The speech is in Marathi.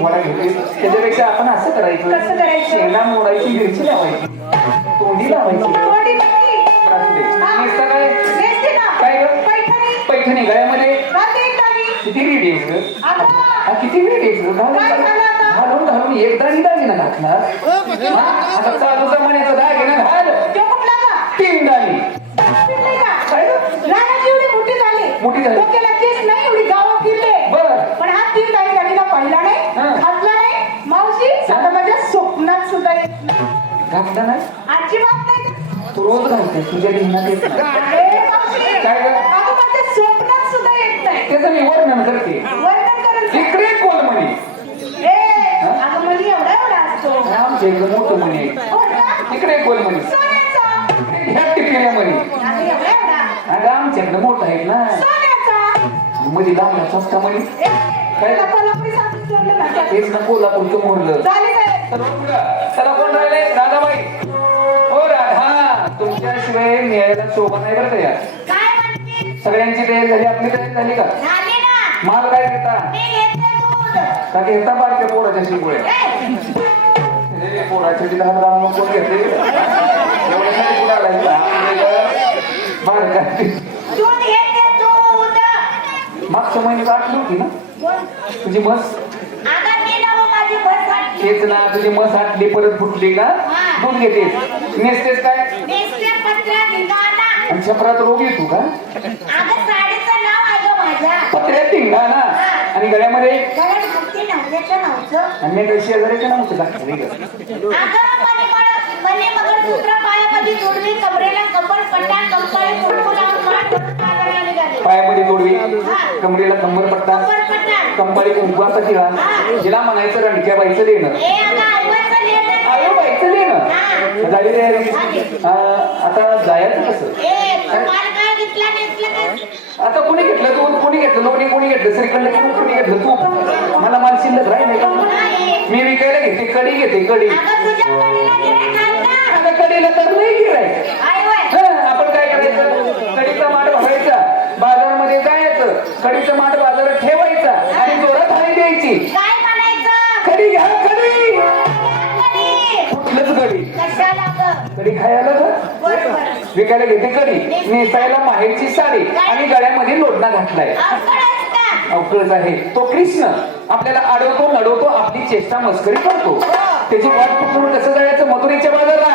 मला घेते त्याच्यापेक्षा आपण असं करायचं कसं करायचं? शेंगा मोडायची मिरची लावायची तोंडी लावायची. नेसता काय? ग? पैठणी. गळ्यामध्ये. किती रेट आहे हा किती वेळ ग? घालून? घालून घालून एक दाणी दागिना घातला? आता चालू जमान्याचा दागिना घाल? तीन दाणी? काय ग? मोठी झाली. मोठी झाली. डोक्याला केस नाही, एवढी गावं फिरले. बर पण हा तीन दाणी दाणीला पाहिला नाही हा. घातला नाही मावशी साधा माझ्या स्वप्नात येत नाही? घातला नाही अजिबात नाही. तू रोज घालते तुझ्या ध्यानात येत नाही. अरे मावशी काय ग? अगं माझ्या स्वप्नात सुद्धा येत नाही. त्याचं मी वर्णन करते. वर्णन करत. इकडे कोण म्हणे? ए, अगं मुली एवढा एवढा असतो. इकडे मोठं म्हणे. आहे. हो? इकडे कोण म्हणे? सोन्याचा. टिपिऱ्या म्हणे. अगं एवढा एवढा. अगं आमच्याकडे मोठं आहेत ना. सोन्याचा. मध्ये लांबला स्वस्त म्हणे. ए, तुला कोल्हापुरी सासू सोडलं ना त्यात. तेच ना कोल्हापूरचं मोडलं झाली त्याला कोण राहिले? राधाबाई हो राधा. तुमच्याशिवाय मिळायला शोभा नाही बरं का या काय म्हणते? सगळ्यांची तयारी झाली आपली तयारी झाली का? झाली ना. माल काय घेता? मी घेते दूध. का घेता बारक्या पोराच्या शिवळे ए, पोराच्या दहा ग्राम मग कोण घेते एवढं नाही कुणाला बारका. दूध घेते दूध. मागच्या महिन्यात आठली होती ना. तुझी मस. तेच ना तुझी मस आटली परत फुटली का? दूध घेतेस नेसतेस काय. आणि छपरात रोग येतो का? पत्र्यात टिंगा ना? आणि गळ्यामध्ये? आणि मी काही शेजारीच्या नव्हतं कमरेला कंबर पट्टा कंबर कंपाळी कुंकवाचा किळा हिला म्हणायचं रणक्या बाईचं देणं. आयो बाईचं देणं. झाली तयारी आता जायचं कसं? आता कोणी घेतलं तू? कोणी घेतलं? लोणी कोणी घेतलं? श्रीखंड कोणी कोणी घेतलं तू? मला माल शिल्लक राहील. मी विकायला घेते कडी घेते कडी अगं तुझ्या कडीला गिऱ्हाईक आहे ना? आता कडीला तर नाही गिराय आहे होय. आपण काय करायचं कडीचा माठ भरायचा जायचं कडीचा माठ बाजारात ठेवायचा आणि जोरात हाणी द्यायची. कडी घ्या कडी कडी. कुठलंच कडी? कडी खायला. विकायला घेते कडी नेसायला माहेरची साडी आणि गळ्यामध्ये लोटणा घातलाय? अवकळच आहे. तो कृष्ण आपल्याला अडवतो नडवतो आपली चेष्टा मस्करी करतो. त्याची वाट पकडून कसं जायचं मथुरेच्या बाजारला